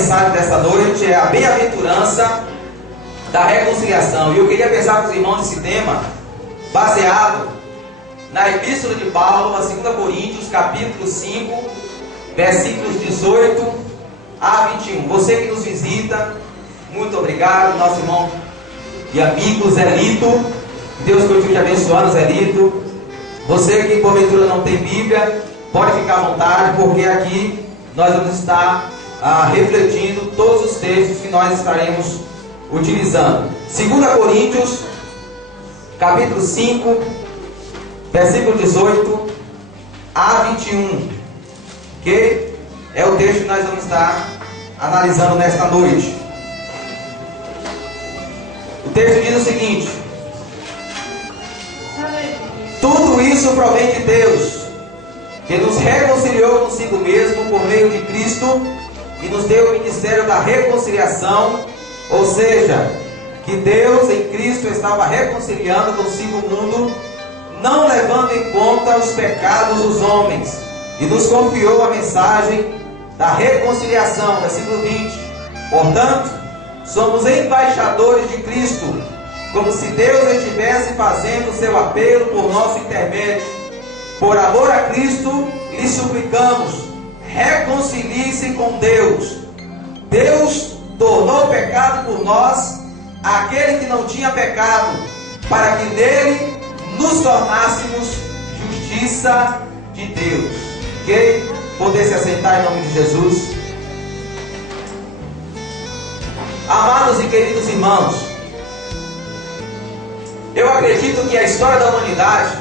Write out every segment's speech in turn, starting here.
mensagem desta noite é a bem-aventurança da reconciliação. E eu queria pensar com os irmãos esse tema baseado na epístola de Paulo, a 2 Coríntios, capítulo 5, versículos 18 a 21. Você que nos visita, muito obrigado, nosso irmão e amigo Zelito. Deus continue te abençoando, Zelito. Você que porventura não tem Bíblia, pode ficar à vontade, porque aqui nós vamos estar refletindo todos os textos que nós estaremos utilizando. 2 Coríntios, capítulo 5, versículo 18 a 21, que é o texto que nós vamos estar analisando nesta noite. O texto diz o seguinte: tudo isso provém de Deus, que nos reconciliou consigo mesmo por meio de Cristo e nos deu o ministério da reconciliação, ou seja, que Deus em Cristo estava reconciliando consigo o mundo, não levando em conta os pecados dos homens, e nos confiou a mensagem da reconciliação. Versículo 20: portanto, somos embaixadores de Cristo, como se Deus estivesse fazendo o seu apelo por nosso intermédio. Por amor a Cristo, lhe suplicamos, reconciliem-se com Deus. Deus tornou pecado por nós aquele que não tinha pecado, para que nele nos tornássemos justiça de Deus. Ok? Poder se assentar em nome de Jesus. Amados e queridos irmãos, eu acredito que a história da humanidade,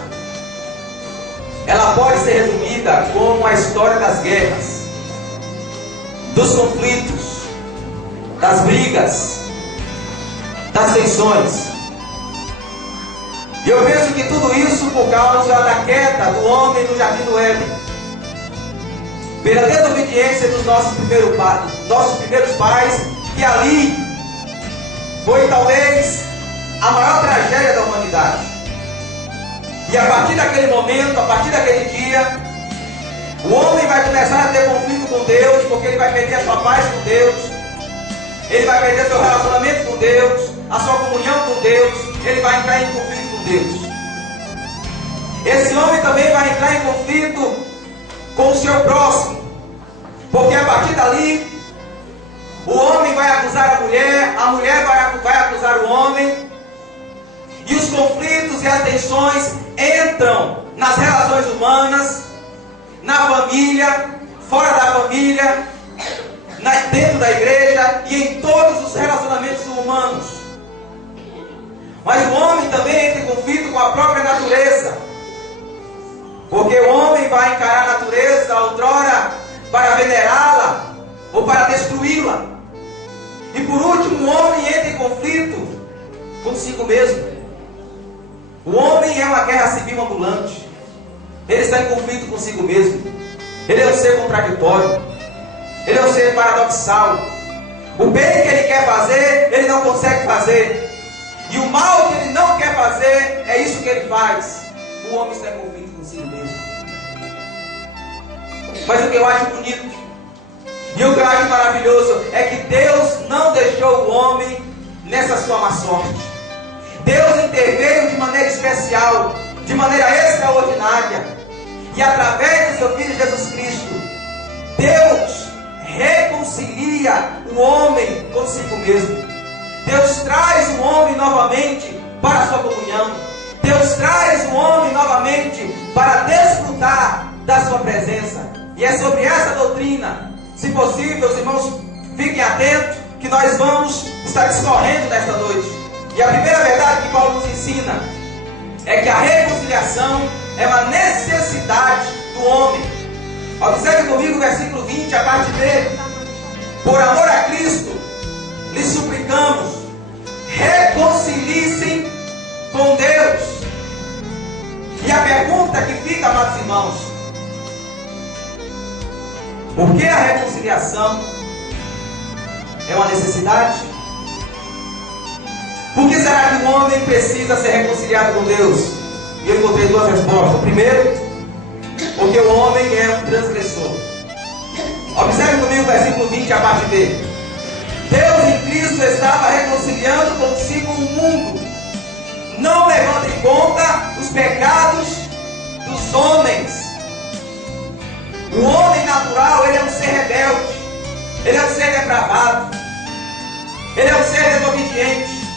ela pode ser resumida como a história das guerras, dos conflitos, das brigas, das tensões. E eu penso que tudo isso por causa da queda do homem no jardim do Éden, pela desobediência dos nossos primeiros pais, que ali foi talvez a maior tragédia da humanidade. E a partir daquele momento, a partir daquele dia, o homem vai começar a ter conflito com Deus, porque ele vai perder a sua paz com Deus, ele vai perder seu relacionamento com Deus, a sua comunhão com Deus, ele vai entrar em conflito com Deus. Esse homem também vai entrar em conflito com o seu próximo, porque a partir dali, o homem vai acusar a mulher vai acusar o homem, e os conflitos e as tensões entram nas relações humanas, na família, fora da família, dentro da igreja e em todos os relacionamentos humanos. Mas o homem também entra em conflito com a própria natureza, porque o homem vai encarar a natureza outrora para venerá-la ou para destruí-la. E por último, o homem entra em conflito consigo mesmo. O homem é uma guerra civil ambulante. Ele está em conflito consigo mesmo. Ele é um ser contraditório. Ele é um ser paradoxal. O bem que ele quer fazer, ele não consegue fazer. E o mal que ele não quer fazer, é isso que ele faz. O homem está em conflito consigo mesmo. Mas o que eu acho bonito e o que eu acho maravilhoso é que Deus não deixou o homem nessa sua má sorte. Deus interveio de maneira especial, de maneira extraordinária, e através do seu Filho Jesus Cristo, Deus reconcilia o homem consigo mesmo. Deus traz o homem novamente para a sua comunhão. Deus traz o homem novamente para desfrutar da sua presença. E é sobre essa doutrina, se possível, os irmãos, fiquem atentos, que nós vamos estar discorrendo nesta noite. E a primeira verdade que Paulo nos ensina é que a reconciliação é uma necessidade do homem. Observe comigo o versículo 20, a parte B. Por amor a Cristo, lhe suplicamos, reconciliem-se com Deus. E a pergunta que fica, amados irmãos, por que a reconciliação é uma necessidade? Por que será que o homem precisa ser reconciliado com Deus? E eu encontrei duas respostas. Primeiro, porque o homem é um transgressor. Observe comigo o versículo 20, a parte B. Cristo estava reconciliando consigo o mundo, não levando em conta os pecados dos homens. O homem natural, ele é um ser rebelde, ele é um ser depravado, ele é um ser desobediente,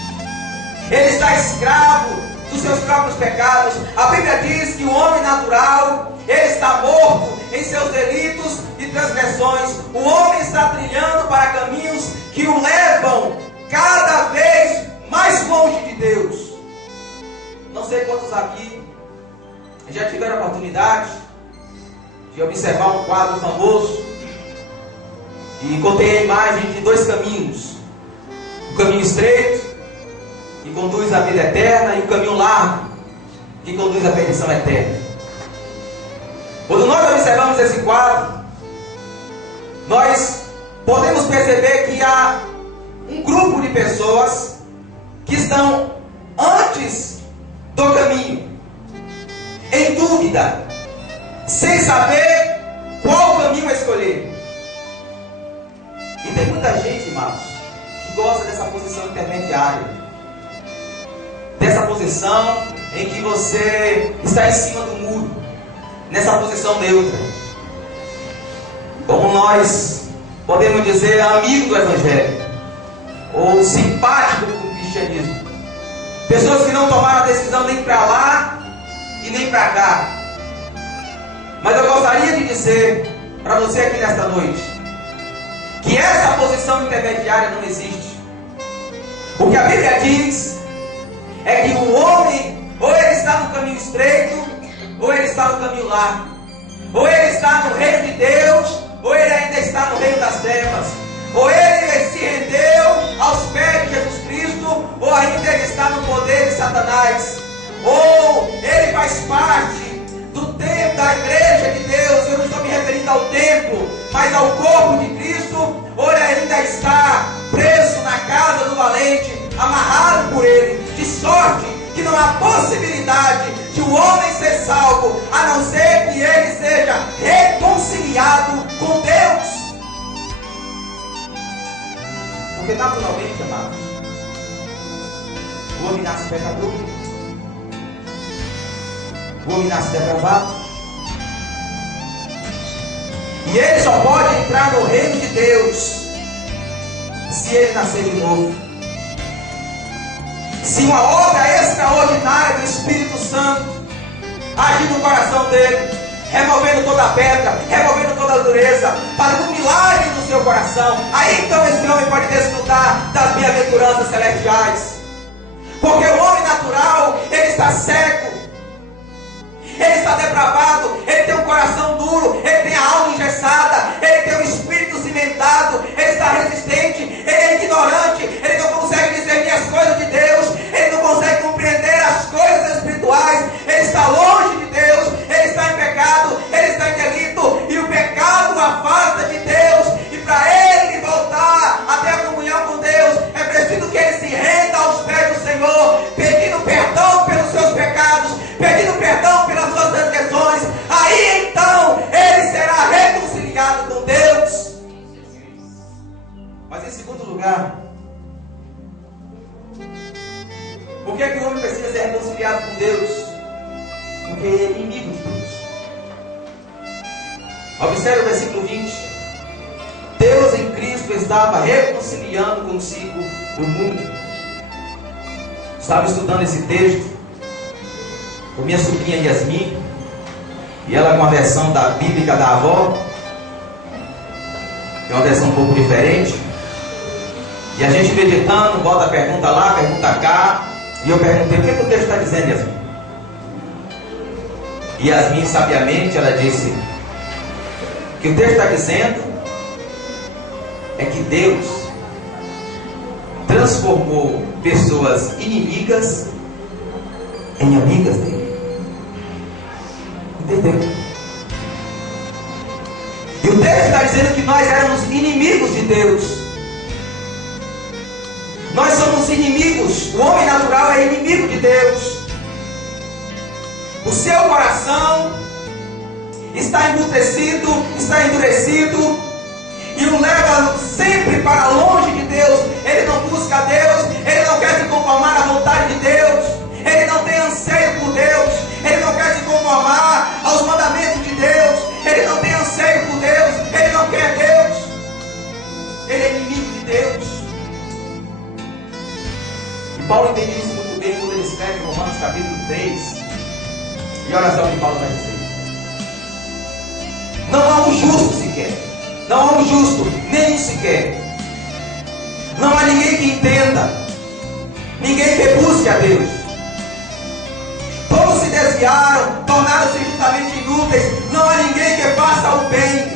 ele está escravo dos seus próprios pecados. A Bíblia diz que o homem natural, ele está morto em seus delitos e transgressões. O homem está trilhando para caminhos que o levam cada vez mais longe de Deus. Não sei quantos aqui já tiveram a oportunidade de observar um quadro famoso e contei a imagem de dois caminhos: o caminho estreito, que conduz à vida eterna, e o caminho largo, que conduz à perdição eterna. Quando nós observamos esse quadro, nós podemos perceber que há um grupo de pessoas que estão antes do caminho, em dúvida, sem saber qual caminho escolher. E tem muita gente, irmãos, que gosta dessa posição intermediária, dessa posição em que você está em cima do muro, nessa posição neutra, como nós podemos dizer, amigo do Evangelho, ou simpático com o cristianismo. Pessoas que não tomaram a decisão nem para lá e nem para cá. Mas eu gostaria de dizer para você aqui nesta noite que essa posição intermediária não existe. O que a Bíblia diz é que o homem, ou ele está no caminho estreito, ou ele está no caminho largo. Ou ele está no reino de Deus, ou ele ainda está no reino das trevas. Ou ele se rendeu aos pés de Jesus Cristo, ou ainda ele está no poder de Satanás. Ou ele faz parte do templo da igreja de Deus. Eu não estou me referindo ao templo, mas ao corpo de Cristo. Ou ele ainda está preso na casa do valente, amarrado por ele, de sorte que não há possibilidade de o homem ser salvo, a não ser que ele seja reconciliado com Deus. Porque naturalmente, amados, o homem nasce pecador, o homem nasce depravado, e ele só pode entrar no reino de Deus se ele nascer de novo. Se uma obra extraordinária do Espírito Santo agir no coração dele, removendo toda a pedra, removendo toda a dureza, fazendo um milagre no seu coração, aí então esse homem pode desfrutar das bem-aventuranças celestiais. Porque o homem natural, ele está cego, ele está depravado, ele tem um coração duro, ele tem a alma engessada, ele tem um espírito cimentado, ele está resistente, ele é ignorante, ele não consegue discernir as coisas de Deus, ele não consegue compreender as coisas espirituais, ele está longe de Deus, ele está em pecado, ele está em delito, e o pecado o afasta de Deus, e para ele voltar até a comunhão com Deus, é preciso que ele se renda aos pés do Senhor, pedindo perdão pelos seus pecados, pedindo perdão pelas suas transgressões. Aí então ele será reconciliado com Deus. Mas em segundo lugar, por que o homem precisa ser reconciliado com Deus? Porque ele é inimigo de Deus. Observe o versículo 20. Deus em Cristo estava reconciliando consigo o mundo. Estava estudando esse texto com minha sobrinha Yasmin, e ela com a versão da bíblica da avó, que é uma versão um pouco diferente, e a gente meditando, bota a pergunta lá, pergunta cá, e eu perguntei, o que o texto está dizendo, Yasmin? E Yasmin, sabiamente, ela disse que o texto está dizendo é que Deus transformou pessoas inimigas em amigas dele. Entendeu? E o texto está dizendo que nós éramos inimigos de Deus. Nós somos inimigos. O homem natural é inimigo de Deus. O seu coração está embrutecido, está endurecido, e o leva sempre para longe de Deus. ele não busca a Deus, ele não quer se conformar à vontade de Deus, ele não tem anseio por Deus, ele não quer se conformar aos mandamentos de Deus, ele não tem anseio por Deus, ele não quer Deus, ele é inimigo de Deus. E Paulo entende isso muito bem quando ele escreve em Romanos capítulo 3, e olha só o que Paulo vai dizer: não há um justo sequer, não há um justo, nenhum sequer, não há ninguém que entenda, ninguém que busque a Deus. Todos se desviaram, tornaram-se justamente inúteis, não há ninguém que faça o bem,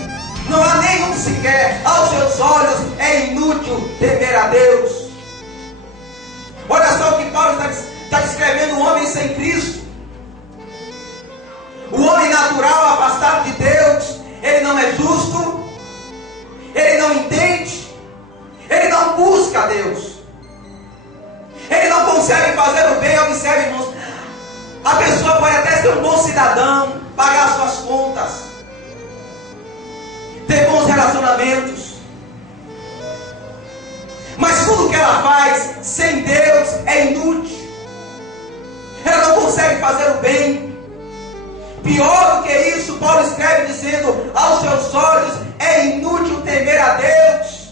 não há nenhum sequer, aos seus olhos é inútil temer a Deus. Olha só o que Paulo está descrevendo: o homem sem Cristo, o homem natural afastado de Deus. Ele não é justo, ele não entende, ele não busca a Deus, ele não consegue fazer o bem. Observe, irmãos, a pessoa pode até ser um bom cidadão, pagar suas contas, ter bons relacionamentos, mas tudo que ela faz sem Deus é inútil. Ela não consegue fazer o bem. Pior do que isso, Paulo escreve dizendo: aos seus olhos é inútil temer a Deus.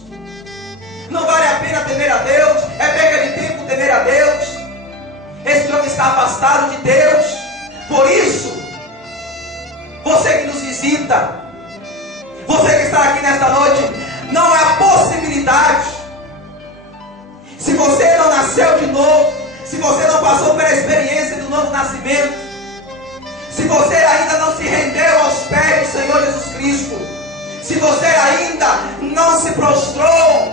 Não vale a pena temer a Deus, é perda de tempo temer a Deus. Esse homem está afastado de Deus. Por isso, você que nos visita, você que está aqui nesta noite, não há possibilidade. Se você não nasceu de novo, se você não passou pela experiência do novo nascimento, se você ainda não se rendeu aos pés do Senhor Jesus Cristo, se você ainda não se prostrou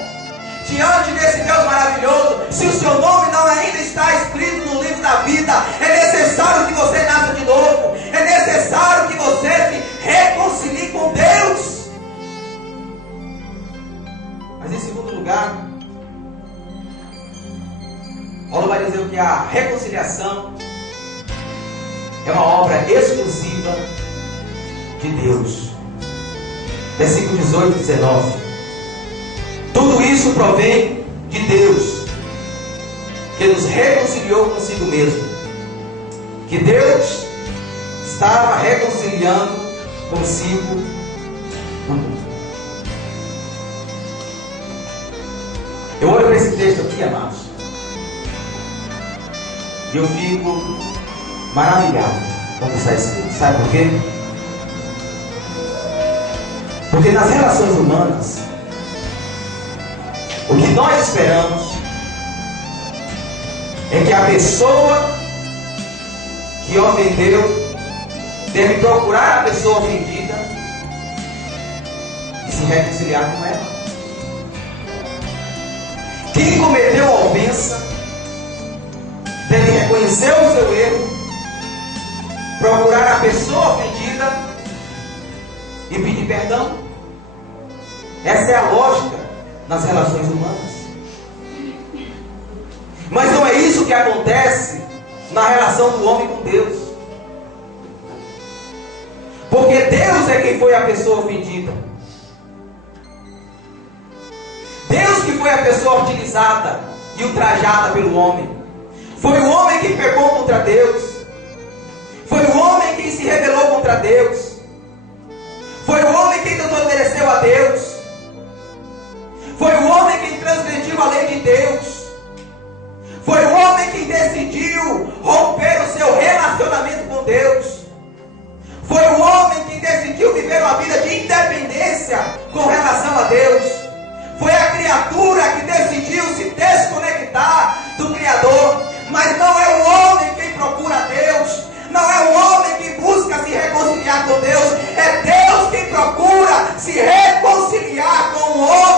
diante desse Deus maravilhoso, se o seu nome não ainda está escrito no livro da vida, é necessário que você nasça de novo, é necessário que você se reconcilie com Deus. Mas em segundo lugar, Paulo vai dizer que a reconciliação é uma obra exclusiva de Deus. Versículo 18 e 19. Tudo isso provém de Deus, que nos reconciliou consigo mesmo. Que Deus estava reconciliando consigo o mundo. Eu olho para esse texto aqui, amados, e eu fico maravilhado quando está escrito. Sabe por quê? Porque nas relações humanas, o que nós esperamos é que a pessoa que ofendeu deve procurar a pessoa ofendida e se reconciliar com ela. Quem cometeu a ofensa deve reconhecer o seu erro, procurar a pessoa ofendida e pedir perdão. Essa é a lógica nas relações humanas. Mas não é isso que acontece na relação do homem com Deus. Porque Deus é quem foi a pessoa ofendida. Deus que foi a pessoa utilizada e ultrajada pelo homem. Foi o homem que pecou contra Deus. Foi o homem quem se rebelou contra Deus. Foi o homem quem desobedeceu a Deus. Foi o homem quem transgrediu a lei de Deus. Foi o homem quem decidiu romper o seu relacionamento com Deus. Foi o homem quem decidiu viver uma vida de independência com relação a Deus. Foi a criatura que decidiu